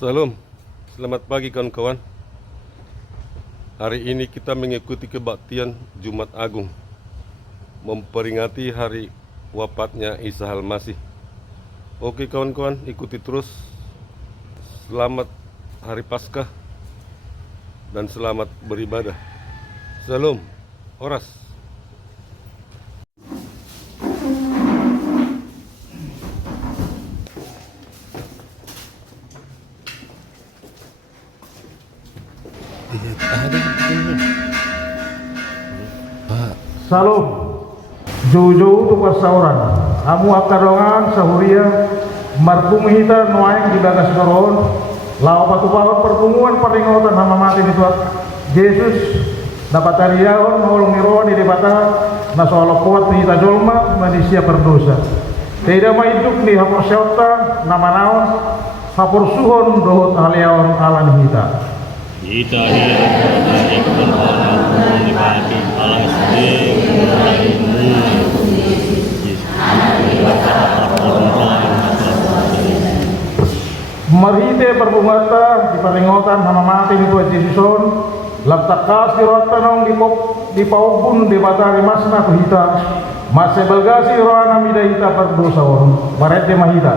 Salam, selamat pagi kawan-kawan. Hari ini kita mengikuti kebaktian Jumat Agung, memperingati hari wafatnya Isa Al-Masih. Oke kawan-kawan, ikuti terus. Selamat Hari Paskah dan selamat beribadah. Salam, Horas. Salam, jauh-jauh tu pasauran. Kamu akarongan sahuria marpung hita noaing di bagas koron. Lau batu paut perpunguan peringotan hama mati di tuat Yesus dapat tariaon ngolong niro di debata na soal kuat hita jolma manusia berdosa. Tidak mau hidup di hapur syauta nama naon hapur suhon dohot haliaon alan hita. Kita ini ikon orang dibati alam sedih Marite perbungata di peringotan hama mati di tuat Yesuson laptakas di rotanong di paupun di batari masna kuhita masih belgasi roana mida hita berdosa on marete mahita.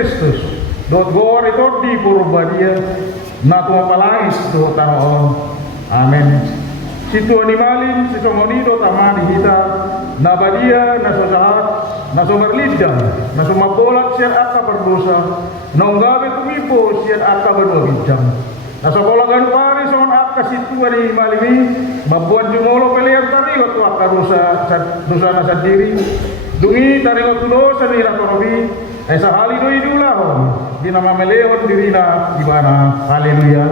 Kristus dot gor itu di purbadia na tumapalangis do tanoon. Amen. Situ animalin si songonido tamani hita na badia na sosahat na somerlidah na sumabolat siya aka berdosa na unggabe tumipo siya aka berwabijang na sokola ganupari son aka situ animalini mabuan jumolo pelian tari waktu aka dosa na sadiri dungi tari waktu dosa ni ratorobi esa hali doi dulahon dinama melehon dirina di mana. Haleluya.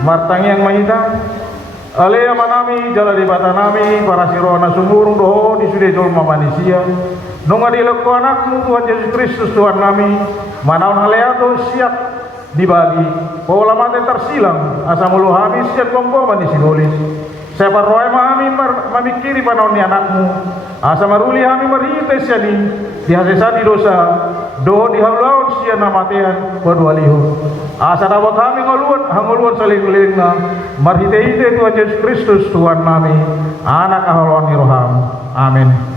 Martang yang mahita alea manami jala di batanami para sirona sumurung doho di sude jolma manusia nunga di lekko anakmu Tuhan Yesus Kristus Tuhan nami manaun aleato siap dibagi pola mate tersilang asa mulu habis siap kompo manisi nulis siapa roy mamikiri panaun ni anakmu asa maruli hami marhite siani dihasesani dosa doho dihaulaun sia namatean berdua lihu asa dapat kami ngoluan saling lingna marhite-hite Tuhan Yesus Kristus Tuhan nami anak ahalon roham. Amin.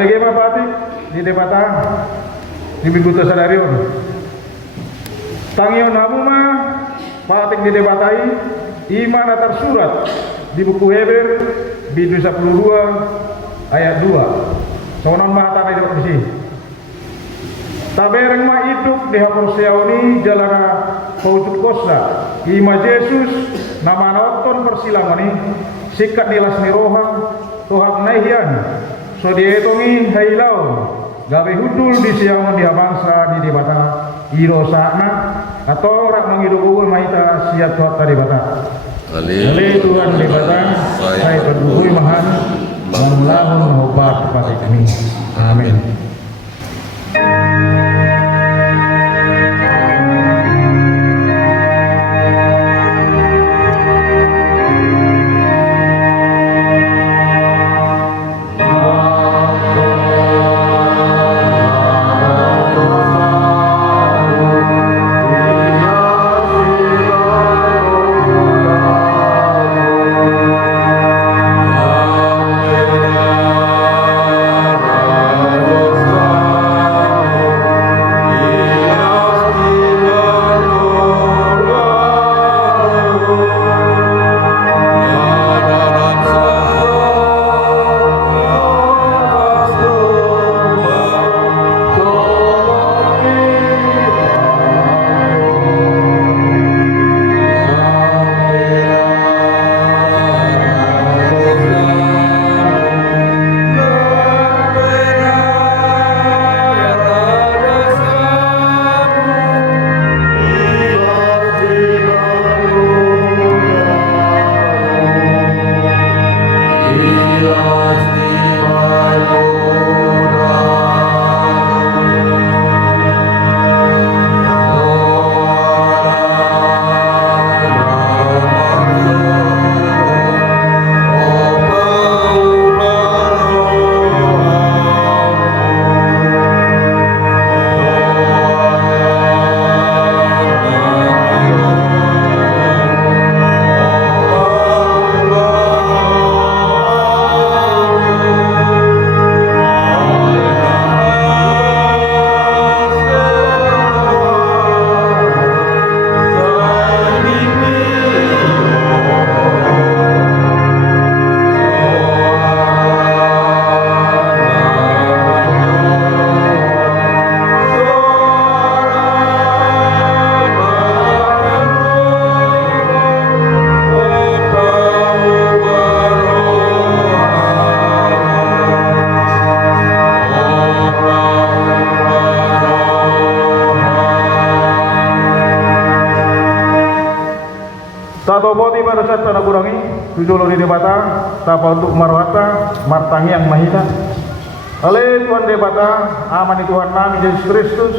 Bagaimana Patik di debata di minggu tersadarion tangion namu mah Patik di debatai iman atar surat di buku Heber bidul 12 ayat 2 sonon mah tanah di sini tabereng mah hidup di hapur seauni jalana pautut kosa ima Yesus nama nonton persilangan ini sikat nilas niroha tohak naihian so dietongi hailau gawe hudul di siang dia bangsa di debata iro sakna atau orang menghidup maita siap tuat tadi bata ale Tuhan debata saya berduhui mahan manulahun obat pada kami. Amin. tujulo di debata tapa untuk marwata martangi yang mahita oleh Tuhan debata amani Tuhan nami Yesus Kristus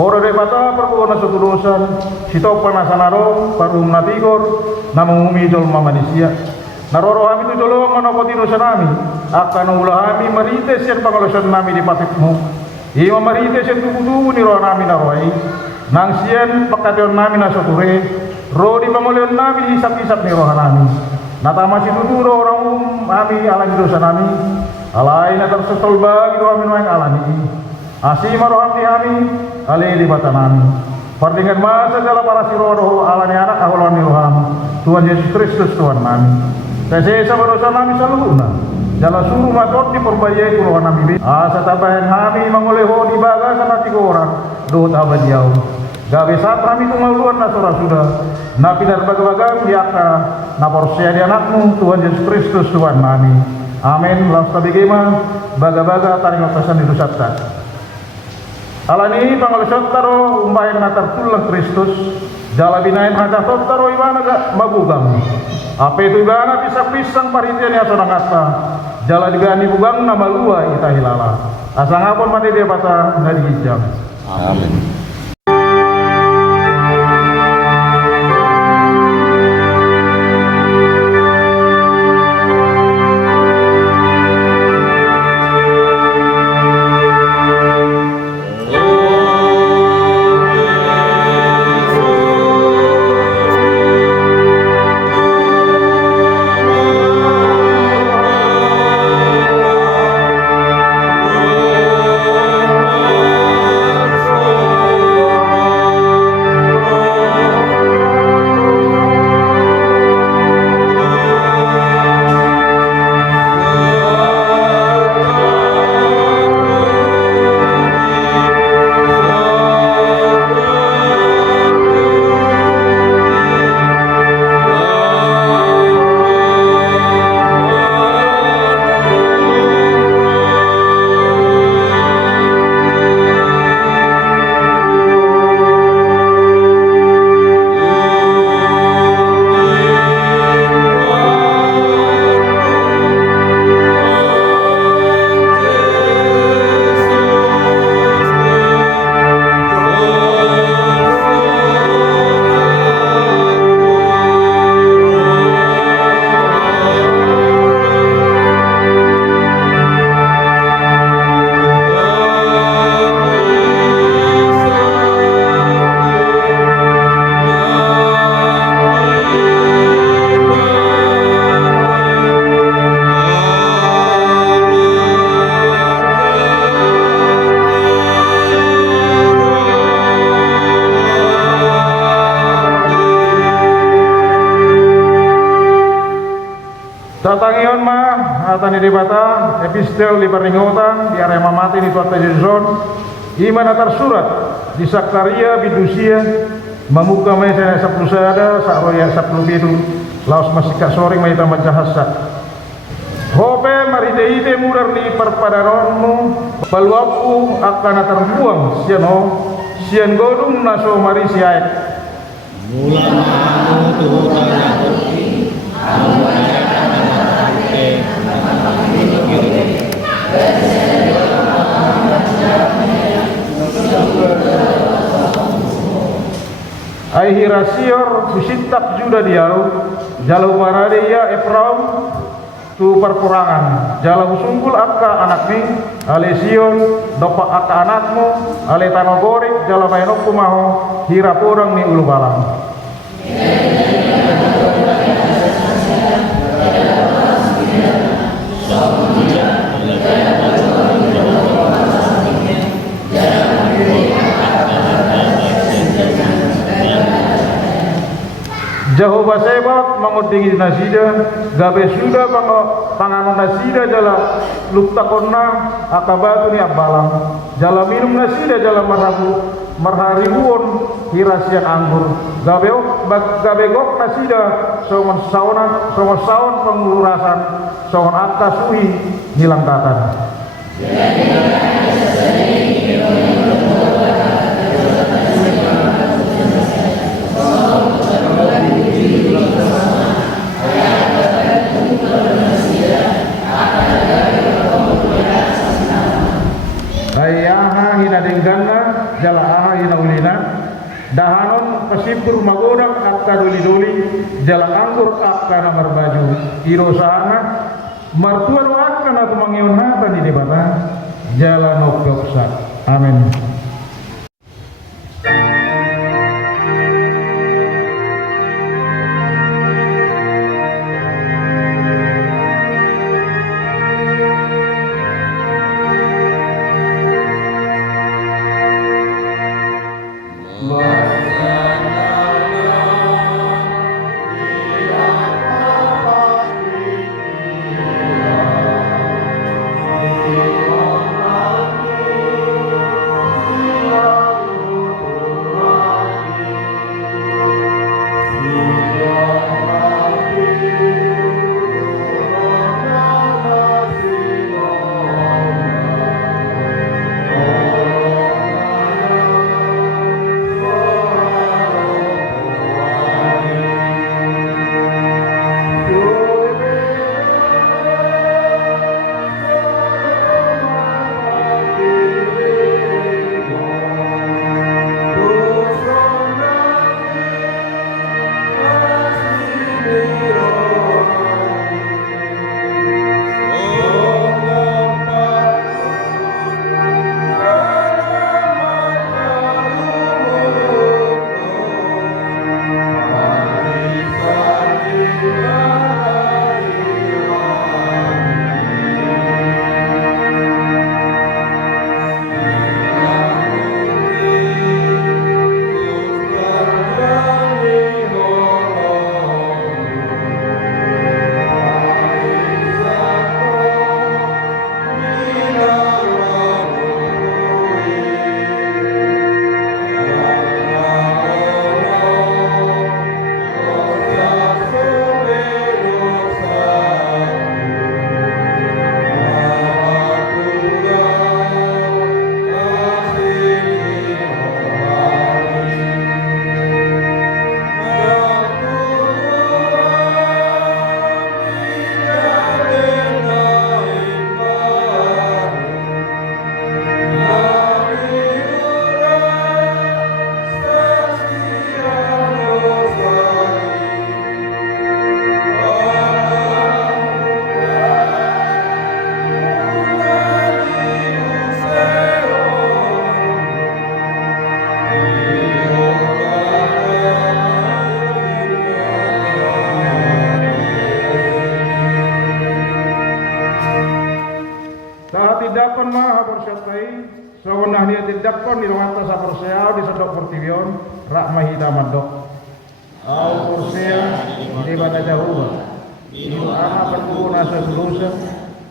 ora debata perbuana suatu dosa sitopan asanaro parum natigor namungumi jolma manusia naroro kami tu jolo manopoti dosa nami akan ulah kami marites yang pangalosan nami di patikmu ima marites yang tubuh ni roh nami naroi nang sian pakation nami nasoture roh di pangalosan nami di isap-isap ni roh nami nata masih tutu roh orang kami alami dosa nami alai na tersetol bagi roh kami yang alami asima roh kami alai di bata nami pardingan masa segala para siroh alani anak awalani roham Tuhan Yesus Kristus Tuhan nami saya sama dosa nami saluna jala suruh matot di perbayai kuruhan nami asa tabahan kami mengoleho di baga sana tiga orang doh tabad jauh gawe saat kami kumaluan na surah sudah na pinar baga-baga biaka na porsia di anakmu Tuhan Yesus Kristus Tuhan nami amin langsung tabigema baga-baga taring pesan itu sabta alani pangalusot taro umbayan na tertulang Kristus jala binain hakasot taro ibana ga mabugang apa itu ibana bisa pisang paritian ya sonang asta jala digani bugang nama lua ita hilala asang apun mati dia bata dari hijab Amin. Tatangion ma atani debata epistel di peringotan di area mamati di kota Jason imana tersurat di Sakaria bidusia mamuka mai saya saplu sada sakroya saplu bidu laos masih kak soring mai tambah jahasa hope marite ite murar di perpadaronmu baluapu akan terbuang siano sian godung naso mari siait Mula manu tuhutanya ai hirasior susitak juda diau jalau marade ya Efraim tu perpurangan jalau sungkul akka anakni ale Sion dopak akka anakmu ale tanogorik jalau mainok kumaho hira porang ni ulu balang Jehovah Sebat mengudingi nasida gabe sudah panganon nasida jala luktakonna akabatu ni abalang jala minum nasida jala marharibuon hirasian anggur gabe gok nasida songon saun pengurasan songon akta suhi hilang katan pasipur magodak akka doli-doli jalan anggur akka namar baju iro sana martua doakan aku mangion hata di debata jalan oksa. Amin. Tidakon maha bersyukai sawenah dia tidakon di rumah sa persea di sedok pertibion rak mahita madok au persea di bata jauh itu ana berguna seluruh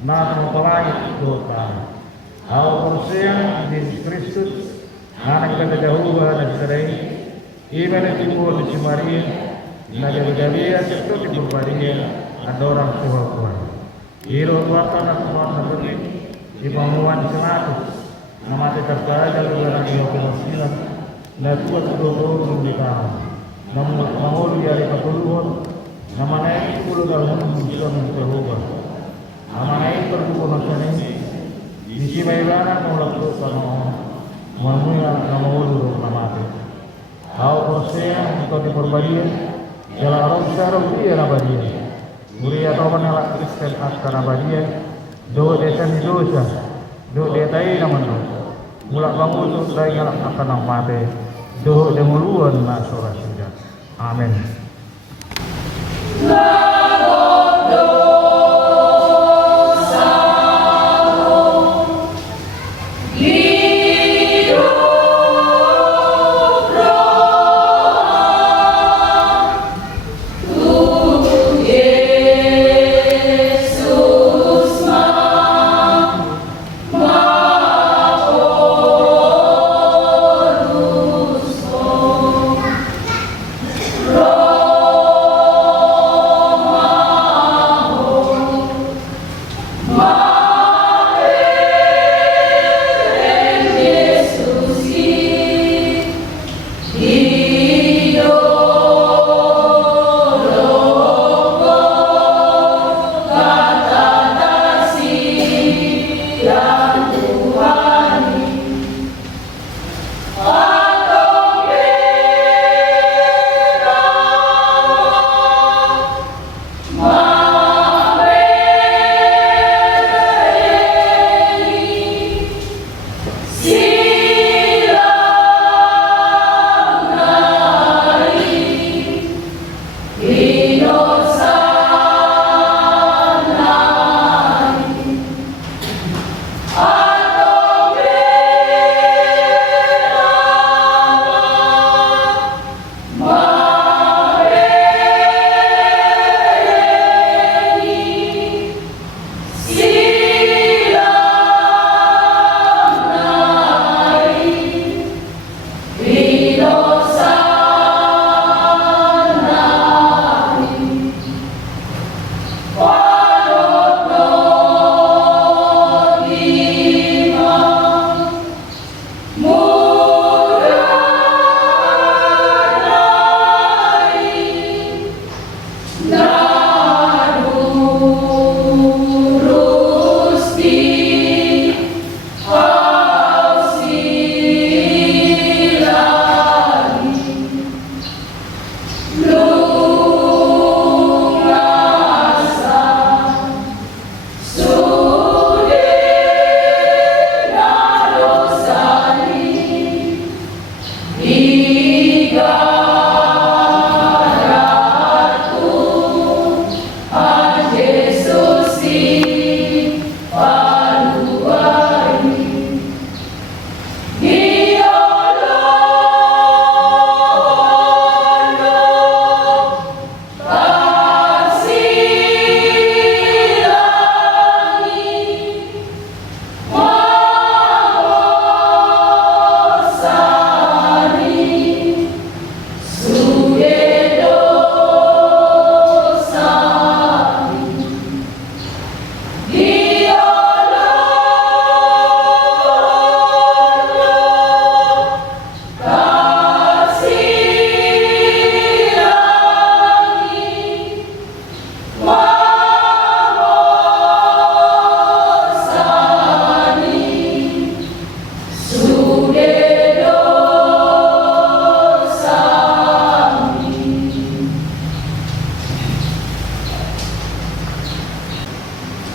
na mempelai dosa au persea di Kristus anak bata jauh dan serai iman timbul di Maria na Galilea serta di Berbania ada orang Tuhan iro tuatan Tuhan negeri di bangunan senatus nama terkait dengan Yohanes dan tuan kedua di tahun namun dia di kapuluan nama naik 10 tahun musuh terubah nama naik berdua nasional di sini mana melakukan memulai nama ulu nama itu kau persen untuk diperbadian jalan Arab sekarang dia nabadian mulia tahu mana Kristen akan nabadian do desa ni dosa do detai naman do mulak bangun do dai ngalak akan ang mate do demuluan na sura sida. Amin.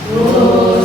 Al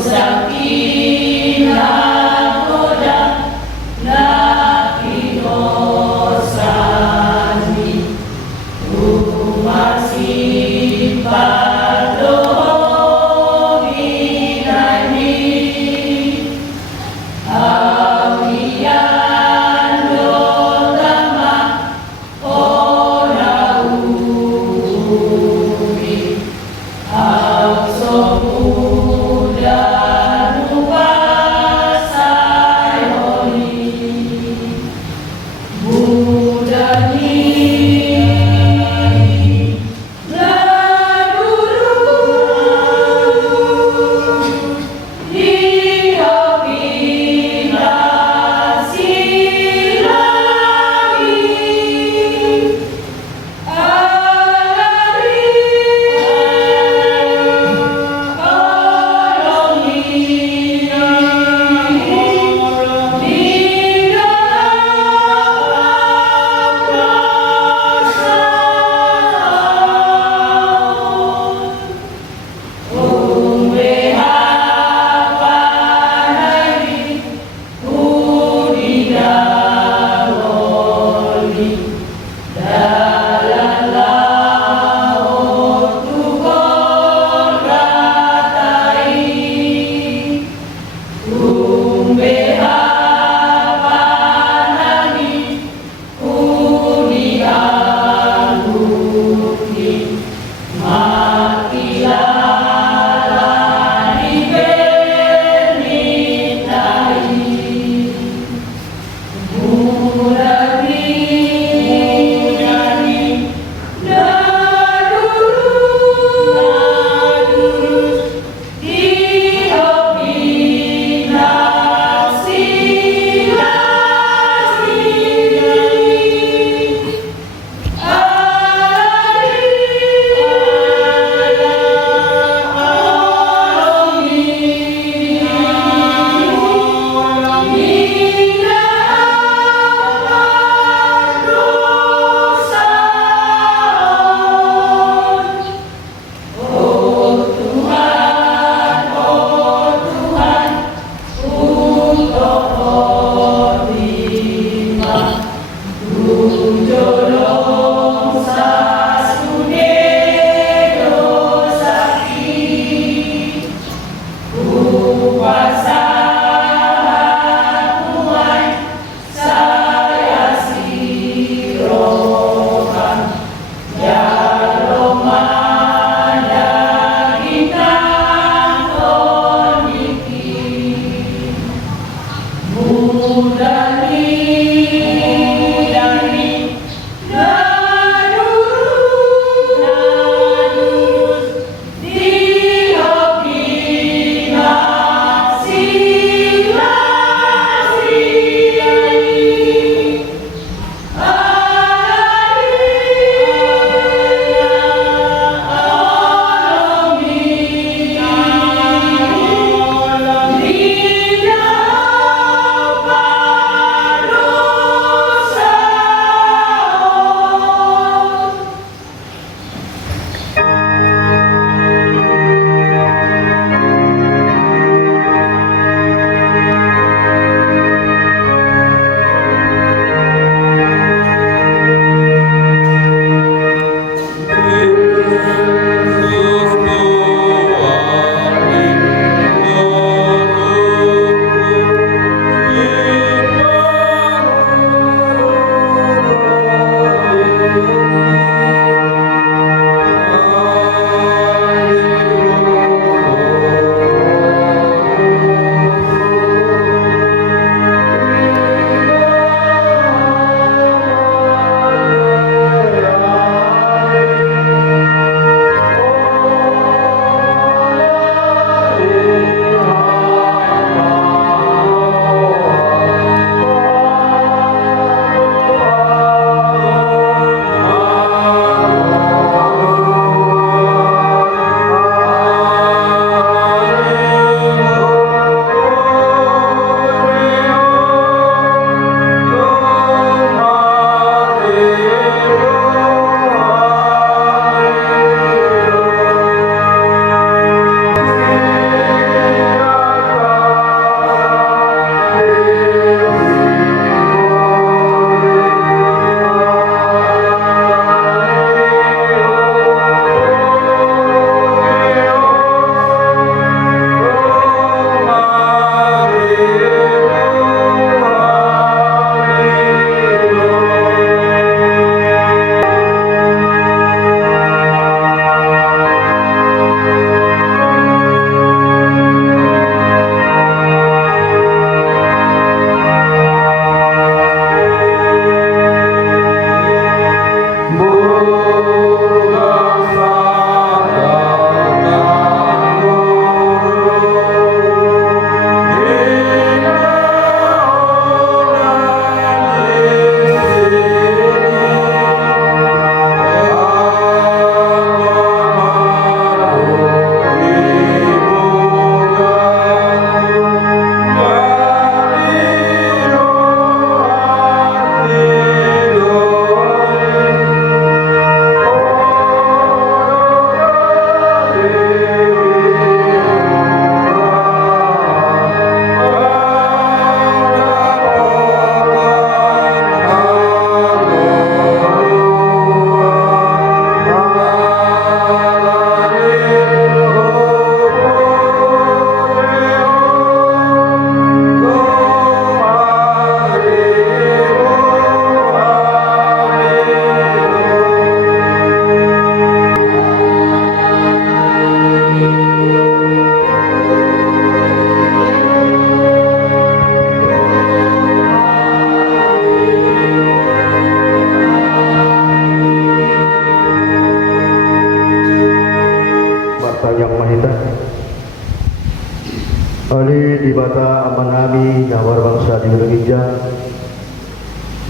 Ali di bata amanami nawar bangsa di Indonesia.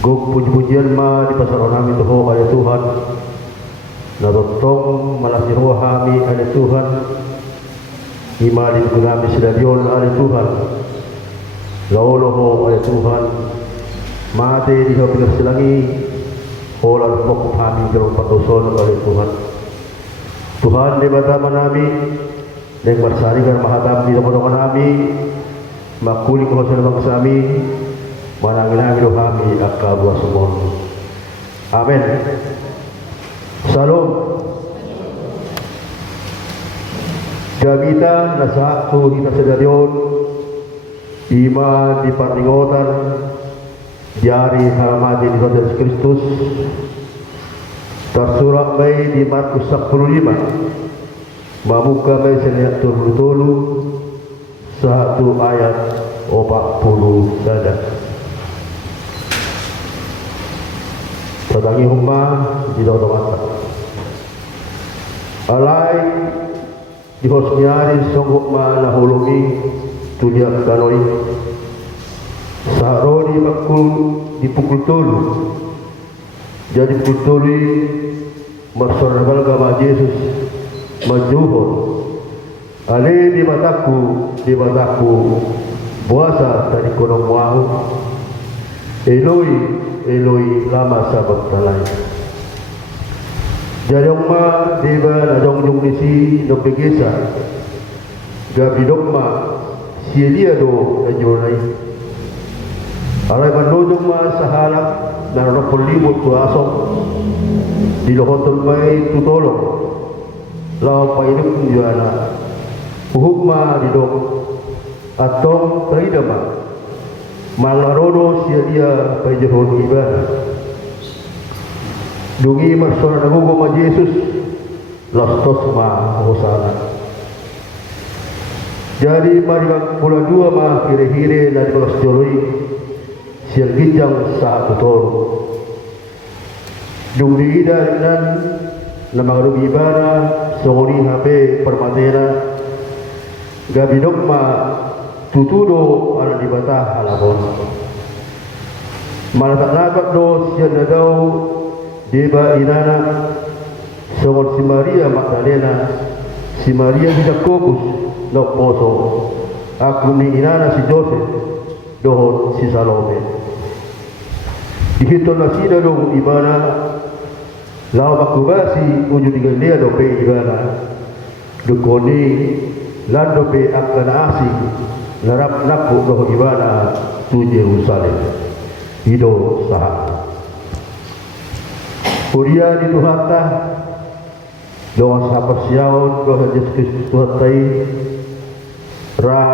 Guk puji-pujian ma di pasar nami tuho oleh Tuhan. Natotong malasih rohami oleh Tuhan. Ima di gunami sedadion oleh Tuhan. Laoloho oleh Tuhan. Mate di habigas selangi. Olah pokok kami dalam patuson oleh Tuhan. Tuhan di bata amanami. Dan bersarikan mahadam di dalam kami makuli kawasan bangsa kami manangin kami akal buah semua. Amin. Salam. Jamitan nasatu kita sedarion iman di partingotan jari hamadi di Yesus Kristus tersurat baik di Markus 15. Mamuka bayi senyap tulu-tulu satu ayat 40 saja. Setangi humma di dalam mata. Alai di hosmiari songkok mana hulungi tuliak kanoi. Sahro di pukul tulu. Jadi pukul tulu masyarakat agama Yesus majuhun ali di mataku puasa dari kono mau Eloi lama sahabat talai jadong ma deba nadong jong nisi no pegesa gabi dogma siedia do najolai alai bandodong ma sahalak na ropolimo tu asok di lohotol mai tutolong lau paiduk juana hukma didok atau taidama malarodo sia dia paijahon ibadah dungi marsona nagugo ma Yesus lastos ma hosana jadi mari pula dua ma hire-hire dari bagas joroi sial gijang saat betul dungi dan nama rugi ibadah sori HP permatera gabi dogma tutudo ala dibata halabon malatak nabat do sian dadau deba inana songol si Maria Magdalena si Maria Jakobus no poso aku ni inana si Joseph dohon si Salome dihito na sida do ibana lau makubasi uju dengan dia dope ibana dukoni lan dope akan asing narap naku doh ibana tu Jerusalem hido sah kuria di Tuhata doa sahabat siaun doa Yesus Kristus Tuhatai ra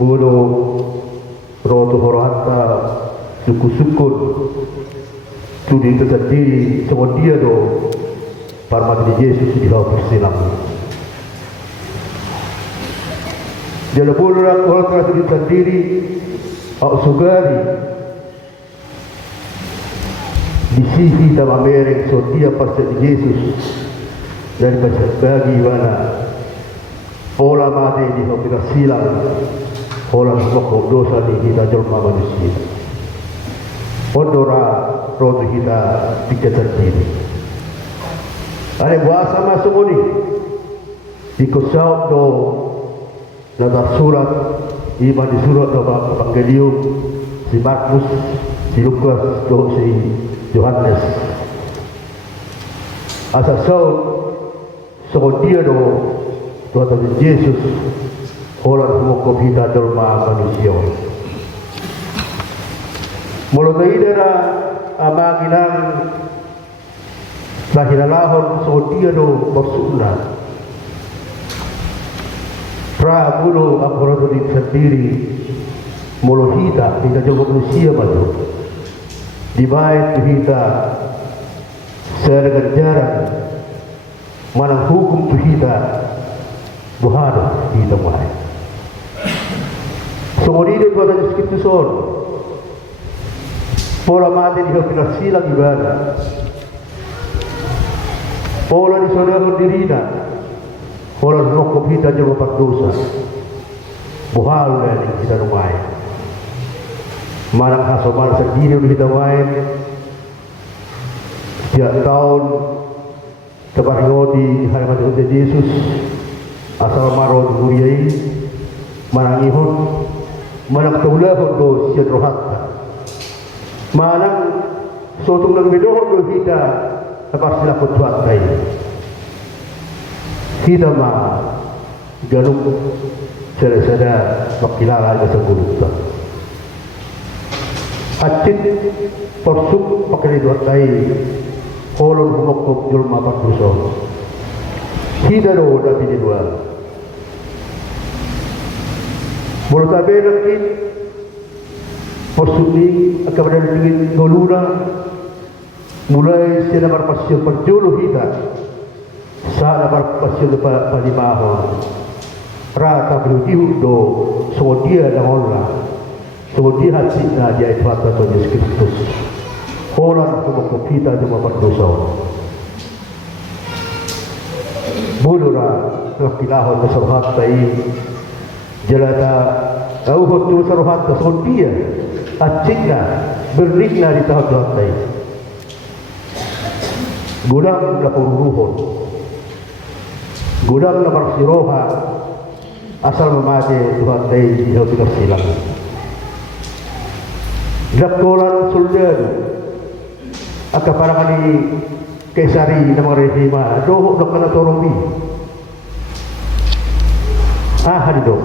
ulo rotu horata suku-sukun Tudi itu terdiri semua dia do parmati Yesus di bawah persilam. Dia lebur orang kelas itu terdiri au sugari di sisi dalam merek so dia pasal Yesus dari bagi mana pola mati di bawah silam pola semua dosa di kita jelma manusia. Odora rodo kita pikir terdiri. Ada bahasa masuk ini. Ikut do nada surat iman di surat do Evangelium si Markus, si Lukas, do si Yohanes. Asal so dia do Tuhan Yesus orang semua kita derma manusia. Mulai dari amanginang lahilalahon sodia do bersunat. Prabulo aku di sendiri mulai kita jauh manusia maju. Dibaik kita secara jarak mana hukum kita buhar kita mulai. Semua ini pada Yesus Kristus pola mati di hati sila ibadah pola di saudara dirina pola rokok kita jauh dosa buhal dari kita rumai malang hasomal sendiri kita main setiap tahun terbaringo di hadapan Tuhan Yesus asal maro duriai manangihon manang taulahon do siya rohat manang sotung lang bidohon do kita tapos sila kutwat tayo kita ganun sada-sada makilala ka sa gulutan. At porsuk pakiliduat tayo kolon humokok yung mapagpuson. Hida do na pinidwa. Mula tabi nakin porsuk ni agkabadan tingin ngoluna mulai sila marpasyon pagjulo hita sa marpasyon na palimahon rata berutihu do sodia na hola sodia hati na dia itu atas Yesus Kristus hola como kita de mapadosa bulura nakilahon na sarhat tay jalata auhot tu sarhat na sodia at cina bernikna di tahap tay gulang na pururuhon gulang na marsiroha asal memati Tuhan dari jauh tidak silang. Daktolan suldan, agak para kali kesari nama rehima, doh dok kena torobi. Hari dok.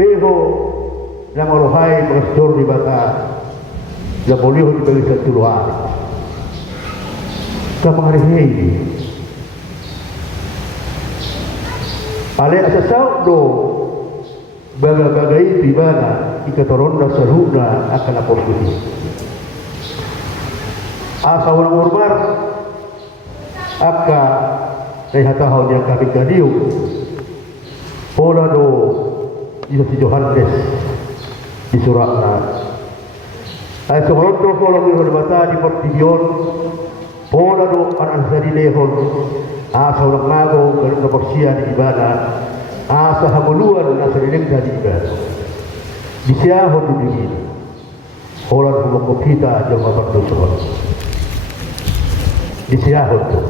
Peho nama rohai mengestor di bata, ya boleh dibagi satu luar. Kapan hari ini? Ale asasau do bagai-bagai di mana ikatoronda saluna akan aportuni. Asa orang urmar aka rehatahon yang kami kadiu pola do si Johannes di suratna. Ay sohorto kolong di bata di portibion pola do an-ansari lehon asa orang mago galing kaporsiya di ibadah asa hamuluan na sariling dari ibadah disiyahon di bingin holan humokop kita jang mapagdusuhan disiyahon to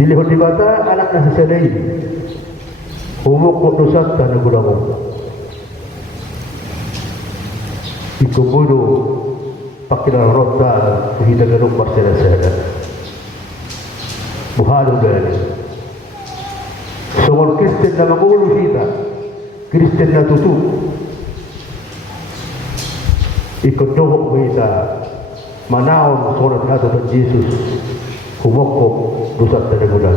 dilihon di bata anak na sasalay humokop dusat na nagulangong ikubudo pakilarota kuhidaganong marsela-sela buhalo dari soal Kristen na magulo kita Kristen na tutu ikodohok kita manaon soal nato ng Jesus humokok dusat na nagulan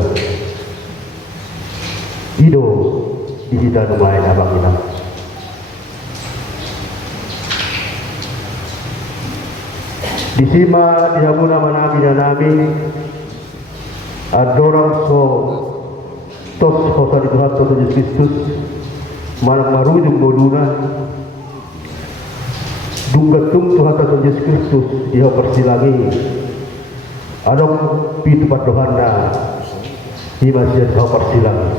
ido dihita numain abang ina disima dihamuna manami na namin adorang so tos kota di Tuhan Yesus Kristus malam marujung moduna dunggatung Tuhan Yesus Kristus dia persilangi adong pitu padohana di masjid dia persilangi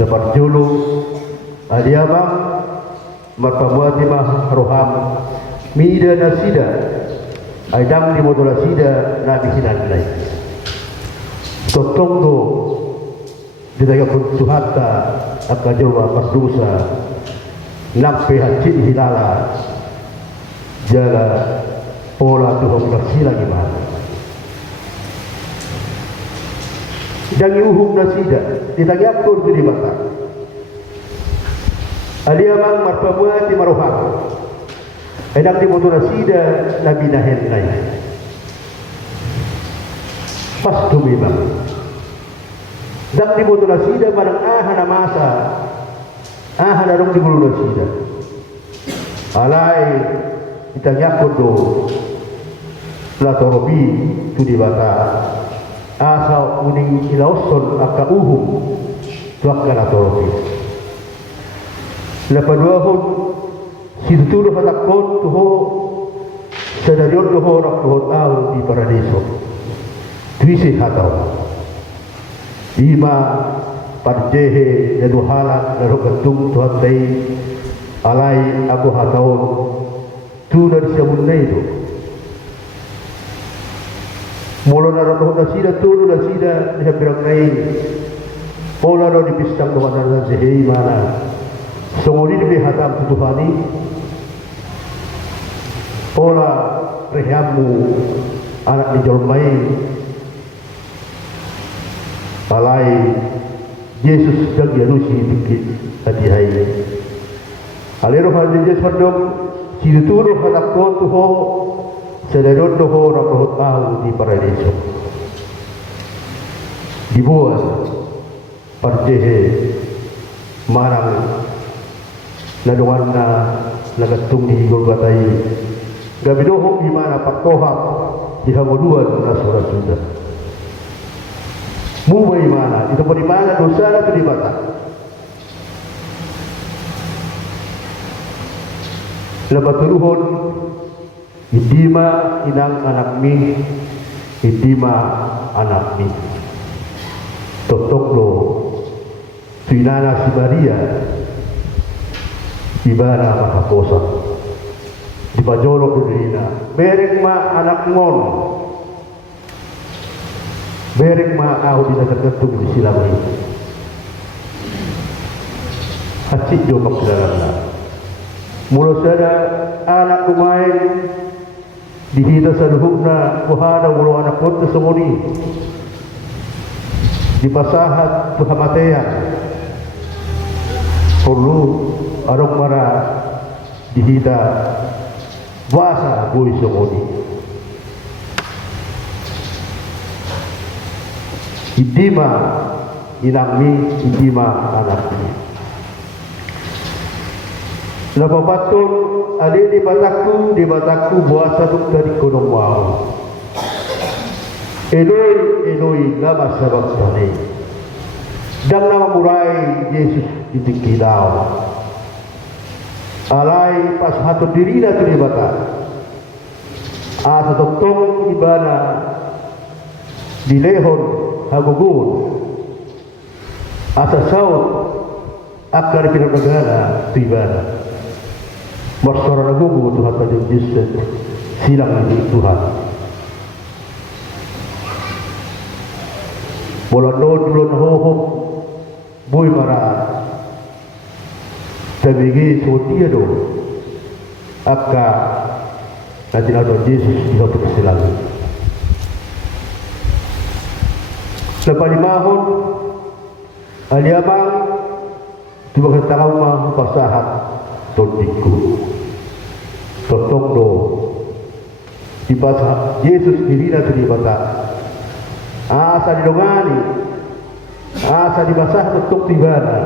lepas julu adiamang marpabuati mah roham mida nasida aidam di modola sida nabi hinan lain totong do ditaga kuntuhata akka jawa pardusa nampe hacit hilala jala pola tuhong kasila gimana jangi uhum nasida ditaga akur tu di mata aliamang marpabuati maroham enak di motor nasida nabi nahen lain pas tu memang dak di botol asida barang na masa darong di botol asida alai kita nyakut do latorobi tu di bata asa uning ilaoson akka uhum tuakka latorobi lapaduahon situlo hatakon tuho sadarion tuho rak tuho tao di paradiso Tuisi hatau Ima parjehe neduhala narokatung Tuhan tei alai aku hataon tu dari sabunna itu. Mula naroh nasida tu nasida dihabirang nai. Pola do dipisang do mana zehei mana. Songoli di hatam Tuhani. Pola rehamu anak dijolmai alai Yesus dan Yerusi dikit hadihai alero hadis Yesus hadom siduturo hadakon tuho sedadon doho rakohot tahu di paradiso dibuat parjehe marang nadongan na nagatung di Golgatai gabidoho di mana pakohak di hamuduan na surat sudah mu bagaimana itu bagaimana dosa itu dibata lepas turuhun idima inang anak mi idima anak mi totok lo finana sibaria ibara makakosa di pajolok dina bereng ma anak ngon bereng ma au di terketung di silang ini hacik jo maksaran mula sada anak kumain dihita sa luhubna kuhada mula anak kota semoni di pasahat tuhamatean perlu arong mara dihita wasa boy semoni idima inangmi idima anakmi napapatul ali di bataku buasa duk dari gunung wau Eloi Eloi lama sabachthani dang nama murai Yesus ditikidau alai pas hatu dirina tu di bata asa toktong ibana di lehon hagugun asa saut akar pinagagana tibana marsara nagugu Tuhan tajud Yesus silang di Tuhan bola dulon hohok boy mara tabigi sotia do akka natinado Yesus di hotu silang Sepalimahon aliabang tuba ketangau mah pasahat tondiku totong do di pasah Yesus dirina tu di bata asa didongani asa di basah tutuk tibana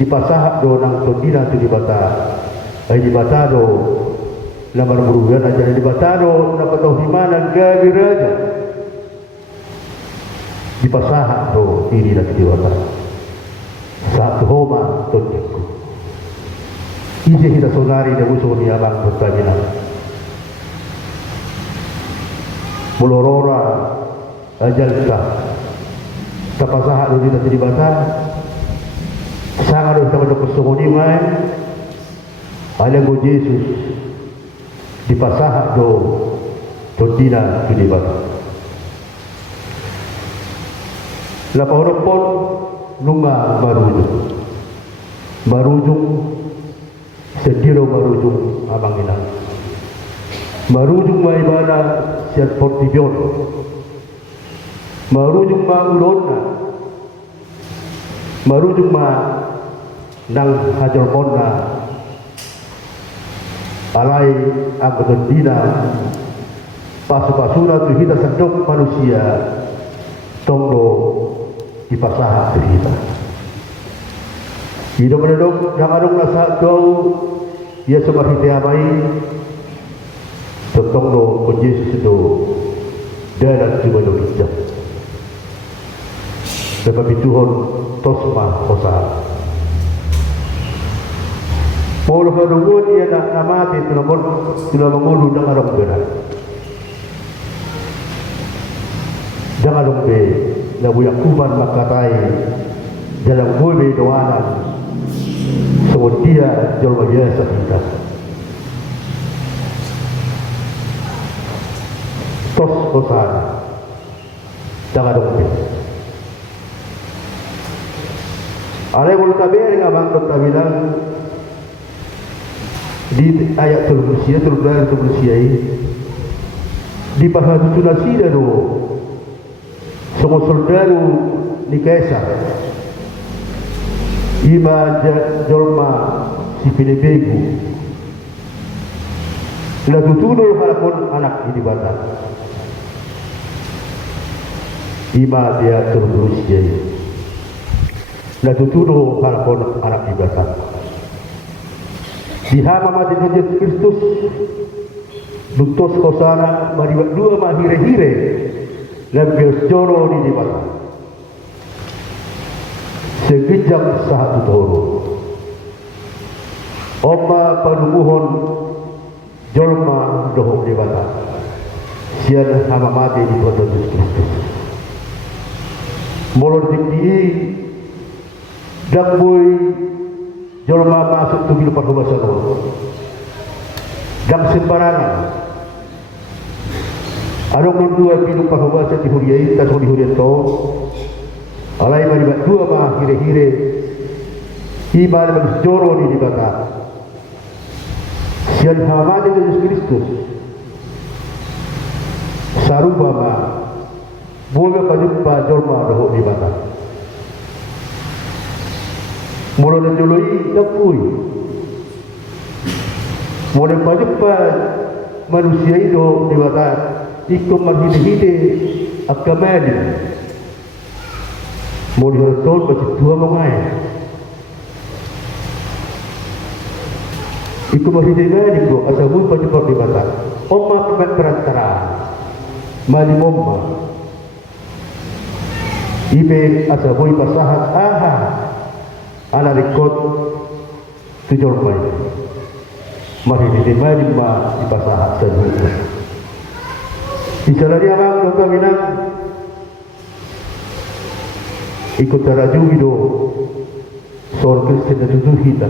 di pasah do nang tondina tu di bata ay di bata do lamar burugan aja di bata do dapat himana gabiraja di pasahan do ini lagi diwata satu homa tonjekku isi kita sonari dan usul ni abang bertanya mulorora ajalka tapasahan do kita di bata sangat do kita bersogoni mai alang go Yesus di pasahan do tontina di bata Lapor pon lunga marujung sediro marujung abang ina marujung maibana siat portibion marujung ma ulonna marujung ma nang hajar ponna alai angkatan dina pasu-pasuna tu kita sedok manusia tonglo di pasahat kita. Hidup menedok yang adong nasa kau ia seperti tiamai tentang lo Yesus itu dalam jiwa kita. Sebab itu tosma kosa. Polo kadungun ia nak namati tulah mengulu dengan orang benar. Jangan lupa na buyak kuman makatai dalam bumi doanan semua dia jolma biasa kita tos kosan jangan dong alai mul kabir ngabang kota bilang di ayat terbersih di bahasa tunasi dado semua saudara ni Kaisar ima jolma si Pilibegu la tutudo halakon anak ini bata ima dia terbersih la tutudo halakon anak ini bata dihama mati Yesus Kristus dutos kosana maribat dua mahire-hire lebih joro di dibata segejap satu toro Oma padukuhon jolma dohok dibata sian hama mati di kota Yesus Kristus molor dikti damboi jolma masuk tubil perhubasan dam sembarangan adong dua pintu perhubasan di huriai tak di hurian to alai maribat dua mah hire-hire iman berjoro di dibata sian hamadi Yesus Kristus saruba ma boga pajumpa jolma dohok dibata mulai joloi dapui mulai pajumpa manusia itu dibata ikut marhide-hide akamadi mulai hortol bagi dua mengai ikut marhide-hide itu asabun pajumpa dibata oma perantara mali momma ibe asabun pasahat aha ana rekod tujol mai marhide mali ma di pasahat sabun Isalari abang dokter minang ikut teraju do soal Kristen dan tujuh kita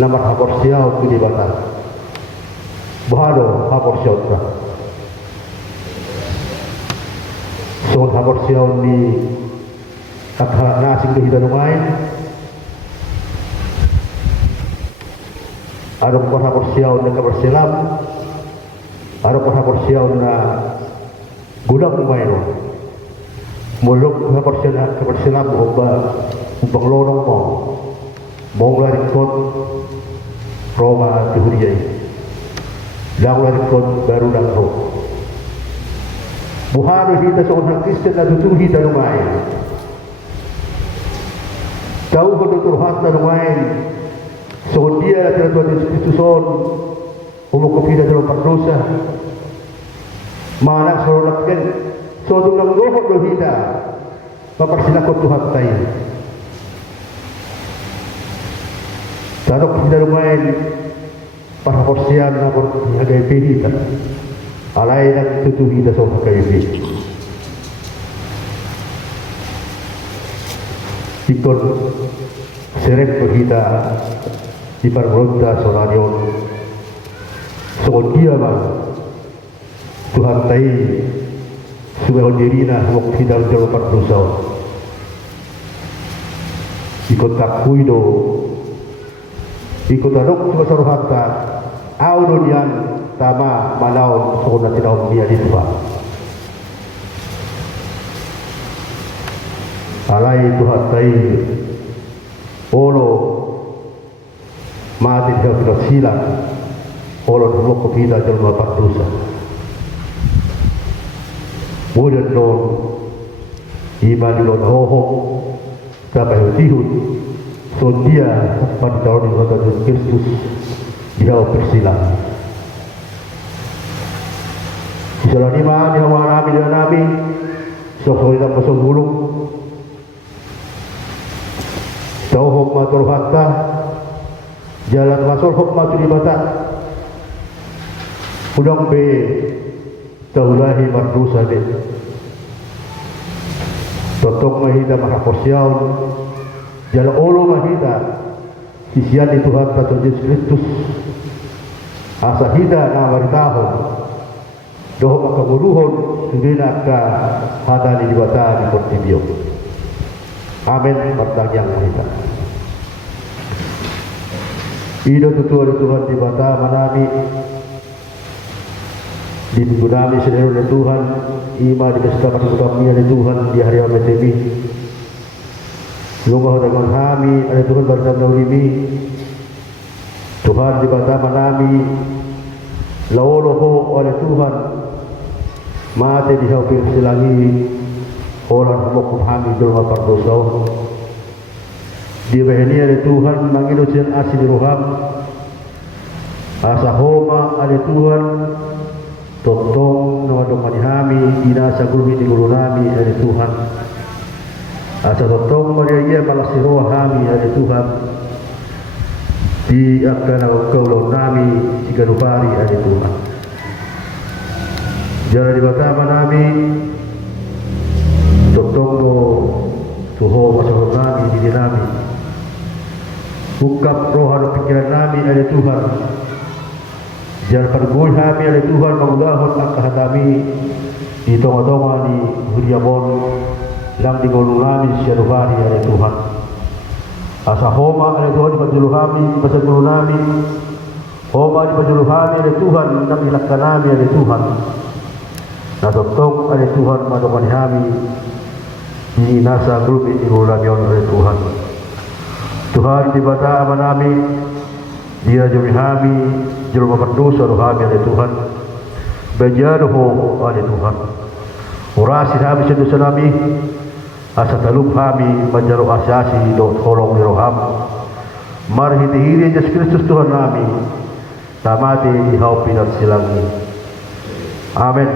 nama hapor siau di batas bahado hapor siau tak soal hapor siau di akha nasing do kita lumayan ada hapor siau dan kabar selam ada hapor siau na gudang lumayan muluk kabar selam ubang lorong mo mong larikot Roma dihuriai lang larikot baru lang ho buhano kita seorang Kristen na tutuhi na lumayan tahu ketutuhan na lumayan so dia na Tuhan Yesus Kristuson umukupida dalam perdosa mana sorolakkan so tulang rohok dohida papersilakot Tuhan tayo tarok kita lumayan para korsian na agay pihita alay na tutuhida sa agay pihita ikon serek pihita di parbolta solanyon so dia bang Tuhan tayo suwehon diri na huwag hidal jalo pardosa ikon takuy do ikut adok cuma saruh harta audun yang tama malau sokona tinau dia di Tuhan alai Tuhan tai olo mati dia silang olo dulu kita jelma pardusa mudah non iman di hoho sampai tihun so dia pada tahun di kota Yesus Kristus dia bersilang Isalah lima dia warami dengan Nabi sok kita pasang gulung tahu hukmatul hatta jalan masuk hukmatul ibadah udang be taulahi mardusa de Totong mahida makaposyaw, jala olo mahida, sisian di Tuhan Tuhan Yesus Kristus, asa hida na maritahon, doho makabuluhon, sudina ka hadani di bata di portibio. Amin, martang yang mahida. Ida tutua di Tuhan di bata manami, di minggu nami sendiri oleh Tuhan, ima di kesempatan kami oleh Tuhan di hari amat ini. Lumah dengan kami oleh Tuhan bersama ini. Tuhan di bawah nami, laoloho oleh Tuhan, mati di hapir silangi, orang hukum kami dalam perdosa. Di bahani oleh Tuhan mengilusian asli roham, asa homa oleh Tuhan. Totong nawadong manihami inasa gulmi di gulu nami dari Tuhan. Asa totong maria malasiroa kami dari Tuhan. Di akan kaulau nami jika lupari dari Tuhan. Jara di batama nami totong no tuho masuk nami di nami. Ungkap roh pikiran nami dari Tuhan. Jangan pergul kami oleh Tuhan mengudahkan angka kami di tonga-tonga di Huriabon lang di golong kami siya hari oleh Tuhan. Asa homa oleh Tuhan di pajulu kami di pasal golong kami. Homa di pajulu kami oleh Tuhan nang ilakkan kami oleh Tuhan. Natotong oleh Tuhan madokan kami di nasa grup di golong kami oleh Tuhan. Tuhan di bata aman kami dia juri kami juru berdosa kami oleh Tuhan. Bajaruhu oleh Tuhan. Urasi kami sedosa kami. Asa talub kami bajaru asyasi do tolong roham. Marhiti Yesus Kristus Tuhan kami. Tamati di haupi dan silangi. Amin.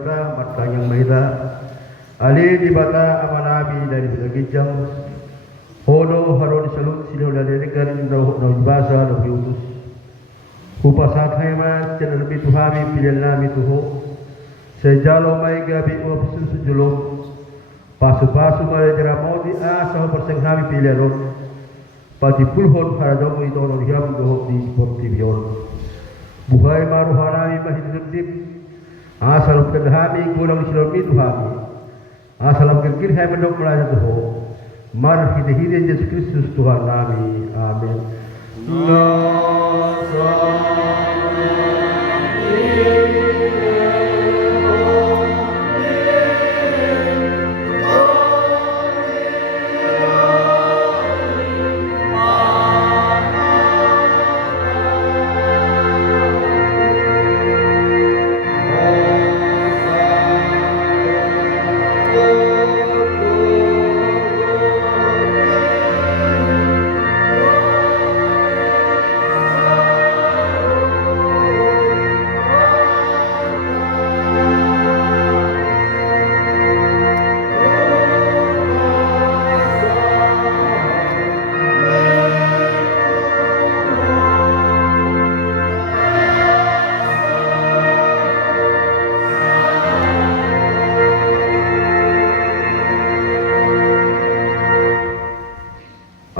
bata matkanyang mahita ali di bata amanabi dari segijang hodo haron salut silo laderikan no basa no biutus upasat hema channel lebih tuhami pilih nami tuho sejalo mai gabi opsun sujulum pasu-pasu mai jeramodi asa persenghami pilih ron pagi pulhon haradomu itu no diam doh di sportivion buhay maruhanami mahidudip asal kedahami gulang silor itu hami asal kekir hai mendok melaya tuho mar hide Yesus Kristus Tuhan kami amin.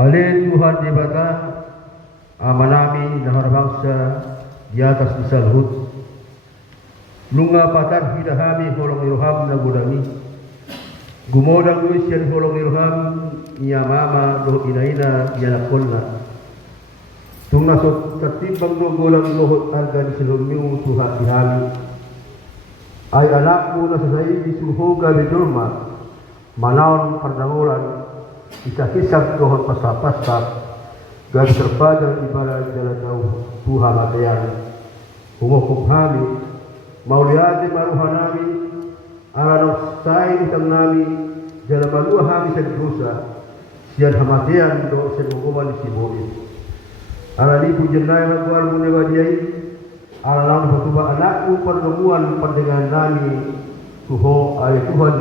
Oleh Tuhan di bata amanami nahar bangsa di atas misal hud lunga patar hidahami holong iroham na gudami gumodang luisyan holong iroham iya mama do inaina iya nakolna tunga so tertimbang do gulang lohot harga di silunmiu Tuhan dihami ay anakku na sasai di suhuga di dulma manaon perdangulan kisah-kisah Tuhan pasal-pasal garis terpadu ibarat jalan jauh Tuhan matean hukum kami mau lihat maruhan nami alam sai utang nami jalan malu kami sedosa sian hamatian do sedukuman siboi ala lipu jenai magual munewadiai alam bertuba anakku pertemuan pendengar nami Tuhan ayat Tuhan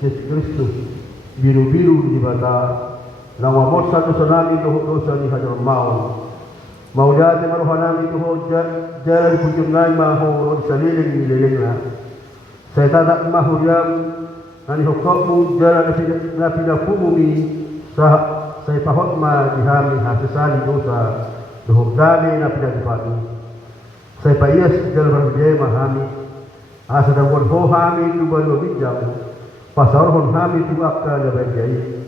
Yesus Kristus biru-biru di bata nama mosa tu sanami tu dosa ni hajar mau jadi maruhanami tu jalan pujung nai mahu saliling ni lelengna saya tak mahu diam ani hukumu jalan nabi dafumumi saya pahot ma dihami hasali dosa doh dami nabi dafatu saya payas jalan berjaya mahami asa dawon ho hami tu baru bijamu pasal hon hami tu akka da berjaya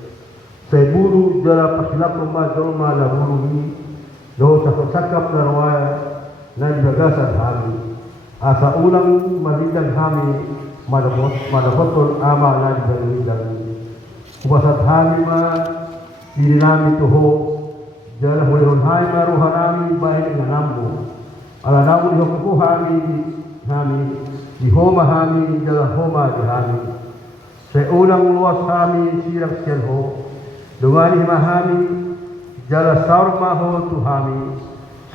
saya buru jala pasilap rumah jolma la buru ni do sakap narwaya na bagasan hami asa ulang malindang hami madapotol ama na berlindang ubasat hami ma dinami tuho jala hulun hai maru hanami baik dengan nambu ala namu dihukuku hami di homa hami jala homa di hami seulang luas hami sirang selho dungani mahami jala saur maho tu hami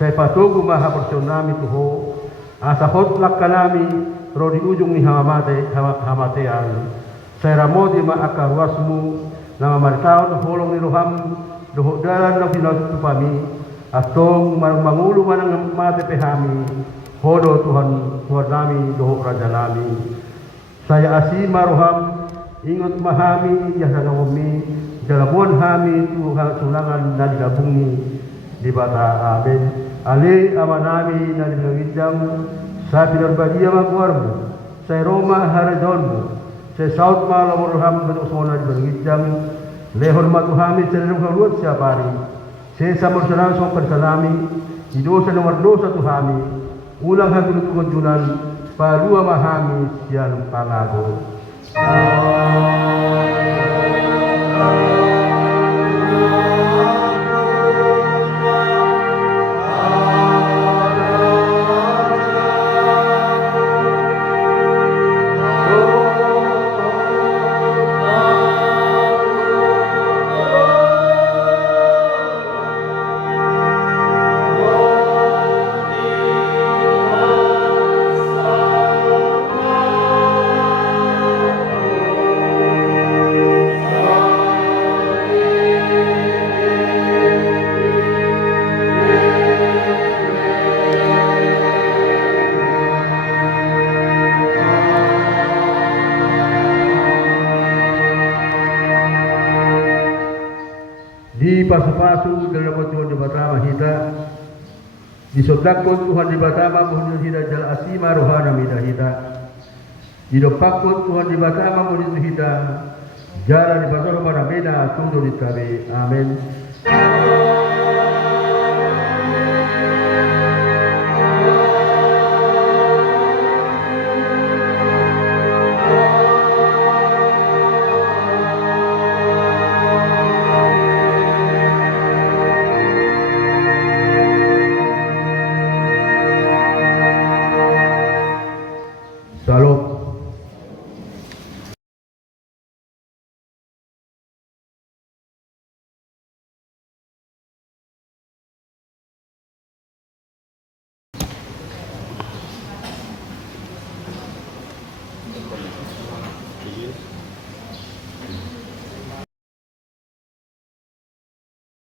saya patugu maha persionami tuho asa hot lakanami rodi ujung ni hamatean saya ramodi ma akarwasmu nama martaun holong ni roham doho dalan na pinot tupami atong mangulu manang mate pehami hodo Tuhan nami doho raja nami saya asima roham ingat mahami jasa naomi jalabuan hami Tuhan sulangan na dilabungi di bata amin ali amanami na dilawidang sa pinarbadia magwarmo sa Roma haradonmo sa South Malamurham benusona di balawidang lehon matuhami sa nilong kaluat siya pari sa samursanan sa persalami idosa nomor dosa tuhami ulang hagulutukan junan palua mahami siya ng pangago pasu-pasu dalam Tuhan di Batama hita. Disodakut Tuhan di Batama muhun hita jal asima rohana mida hita. Didopakut Tuhan di Batama muhun hita. Jara di Batama mana mena tunggu di tabi. Amin.